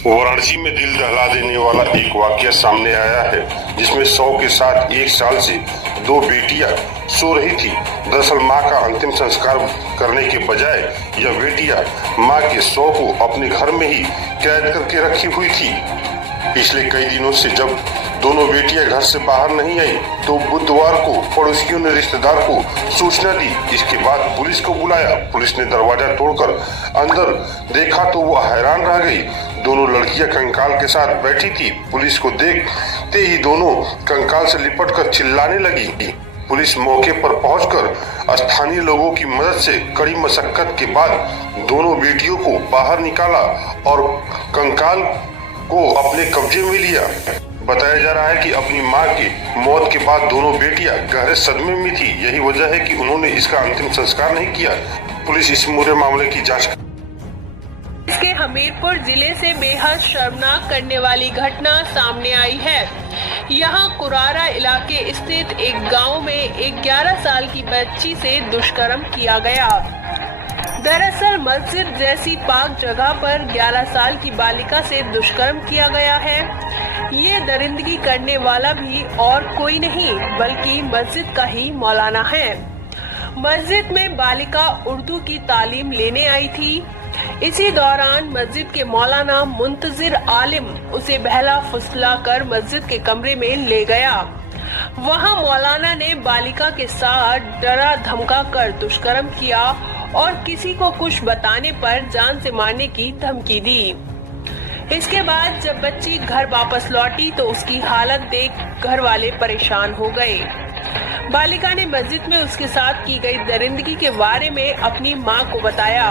वाराणसी में दिल दहला देने वाला एक वाकया सामने आया है, जिसमें 100 के साथ 1 साल से 2 बेटियां सो रही थी। दरअसल मां का अंतिम संस्कार करने के बजाय यह बेटियां मां के शव को अपने घर में ही कैद करके रखी हुई थी। पिछले कई दिनों से जब दोनों बेटियां घर से बाहर नहीं आई तो बुधवार को पड़ोसियों ने रिश्तेदार को सूचना दी। इसके बाद पुलिस को बुलाया। पुलिस ने दरवाजा तोड़कर अंदर देखा तो वो हैरान रह गई। दोनों लड़कियां कंकाल के साथ बैठी थी। पुलिस को देखते ही दोनों कंकाल से लिपटकर चिल्लाने लगी। पुलिस मौके पर पहुंचकर स्थानीय लोगों की मदद से कड़ी मशक्कत के बाद दोनों बेटियों को बाहर निकाला और कंकाल को अपने कब्जे में लिया। बताया जा रहा है कि अपनी मां की मौत के बाद दोनों बेटियां गहरे सदमे में थी। यही वजह है कि उन्होंने इसका अंतिम संस्कार नहीं किया। पुलिस इस पूरे मामले की जांच इसके हमीरपुर जिले से बेहद शर्मनाक करने वाली घटना सामने आई है। यहाँ कुरारा इलाके स्थित एक गांव में एक 11 साल की बच्ची से दुष्कर्म किया गया। दरअसल मस्जिद जैसी पाक जगह पर 11 साल की बालिका से दुष्कर्म किया गया है। ये दरिंदगी करने वाला भी और कोई नहीं बल्कि मस्जिद का ही मौलाना है। मस्जिद में बालिका उर्दू की तालीम लेने आई थी। इसी दौरान मस्जिद के मौलाना मुंतजिर आलिम उसे बहला फुसला कर मस्जिद के कमरे में ले गया। वहां मौलाना ने बालिका के साथ डरा धमका कर दुष्कर्म किया और किसी को कुछ बताने पर जान से मारने की धमकी दी। इसके बाद जब बच्ची घर वापस लौटी तो उसकी हालत देख घर वाले परेशान हो गए। बालिका ने मस्जिद में उसके साथ की गई दरिंदगी के बारे में अपनी मां को बताया।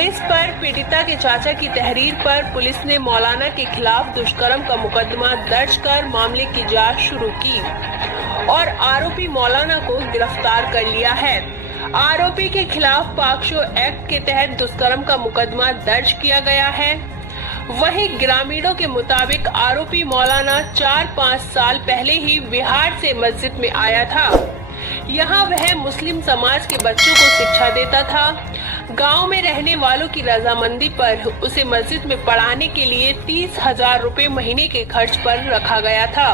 इस पर पीड़िता के चाचा की तहरीर पर पुलिस ने मौलाना के खिलाफ दुष्कर्म का मुकदमा दर्ज कर मामले की जांच शुरू की और आरोपी मौलाना को गिरफ्तार कर लिया है। आरोपी के खिलाफ पॉक्सो एक्ट के तहत दुष्कर्म का मुकदमा दर्ज किया गया है। वहीं ग्रामीणों के मुताबिक आरोपी मौलाना 4-5 साल पहले ही बिहार से मस्जिद में आया था। यहाँ वह मुस्लिम समाज के बच्चों को शिक्षा देता था। गांव में रहने वालों की रजामंदी पर उसे मस्जिद में पढ़ाने के लिए 30,000 रुपए महीने के खर्च पर रखा गया था।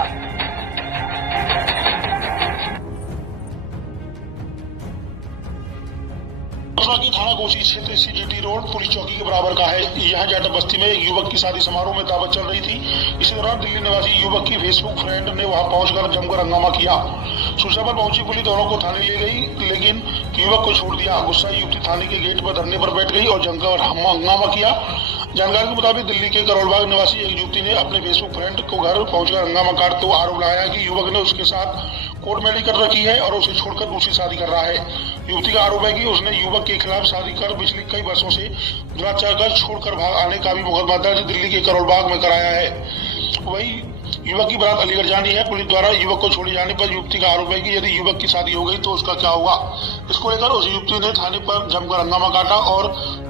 की थाना कोसी क्षेत्र सीजीटी रोड पुलिस चौकी के बराबर का है। यहाँ जाटा बस्ती में एक युवक की शादी समारोह में दावत चल रही थी। इसी दौरान दिल्ली निवासी युवक की फेसबुक फ्रेंड ने वहां पहुंचकर जमकर हंगामा किया। सूचना पर पहुंची पुलिस दोनों को थाने ले गई, लेकिन युवक को छोड़ दिया। गुस्सा युवती थाने के गेट पर धरने पर बैठ गई और जमकर हंगामा किया। जानकारी के मुताबिक दिल्ली के करोलबाग निवासी एक युवती ने अपने फेसबुक फ्रेंड को घर पहुंचकर हंगामा कर तो आरोप लगाया कि युवक ने उसके साथ कोर्ट मैरिज कर रखी है और उसे छोड़कर दूसरी शादी कर रहा है। युवती का आरोप है कि उसने युवक के खिलाफ शादी कर पिछले कई वर्षों से दुराचार छोड़कर भाग आने का भी मुकदमा दर्ज दिल्ली के करोलबाग में कराया है। वही युवक की बारात अलीगढ़ जानी है। पुलिस द्वारा युवक को छोड़े जाने पर युवती का आरोप है कि यदि युवक की शादी हो गई तो उसका क्या होगा। इसको लेकर उस युवती ने थाने पर जमकर हंगामा काटा और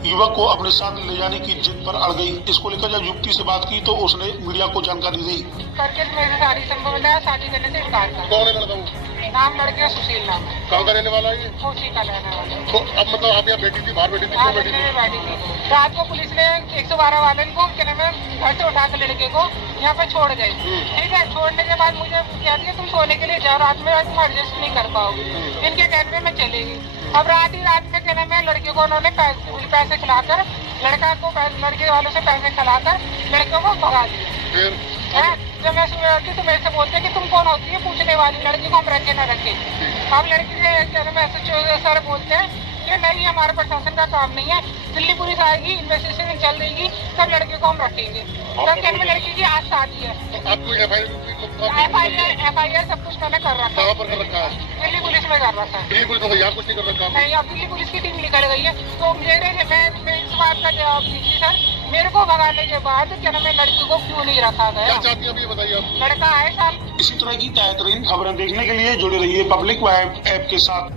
युवक को अपने साथ ले जाने की जिद पर अड़ गई। इसको लेकर जब युवती से बात की तो उसने मीडिया को जानकारी दी। शादी करने से इनकार कर। कौन है लड़का वो? नाम लड़के का सुशील नाम है। कहाँ का रहने वाला है ये? कोसी का रहने वाला। तो अब मतलब आप यहाँ बैठी थी, बाहर बैठी थी, क्यों बैठी थी? रात को पुलिस ने 112 वाले को घर से उठा कर लड़के को यहाँ पे छोड़ गए। ठीक है, छोड़ने के बाद मुझे कह दिया तुम सोने के लिए जाओ, रात में तुम एडजस्ट नहीं कर पाओगे। इनके कहने में चले गई। अब रात में कहने में लड़के को उन्होंने पैसे खिलाकर लड़के वालों से पैसे खिलाकर लड़के को भगा दिया। जब मैं सुन रही थी तो मेरे से बोलते कि तुम कौन होती है पूछने वाली, लड़की को हम रखे न रखे। अब लड़की के कहने में ऐसे सर बोलते हैं कि नहीं हमारे प्रशासन का काम नहीं है, दिल्ली पुलिस आएगी, इन्वेस्टिगेशन चल रही तब लड़के को हम रखेंगे। तब कहने में लड़की की आज शादी है। FIR सब कुछ मैंने कर रखा है। दिल्ली पुलिस में कर रखा है। दिल्ली पुलिस में यहाँ कुछ नहीं कर रखा। नहीं, अब दिल्ली पुलिस की टीम निकल गई है। तो मैं इस बात का जवाब दीजिए सर, मेरे को भगाने के बाद क्या नाम है लड़की को क्यों नहीं रखा गया? क्या चाहती है अभी बताइए आप? लड़का है साल। इसी तरह की ताज़ा तरीन खबरें देखने के लिए जुड़े रहिए पब्लिक वाइब ऐप के साथ।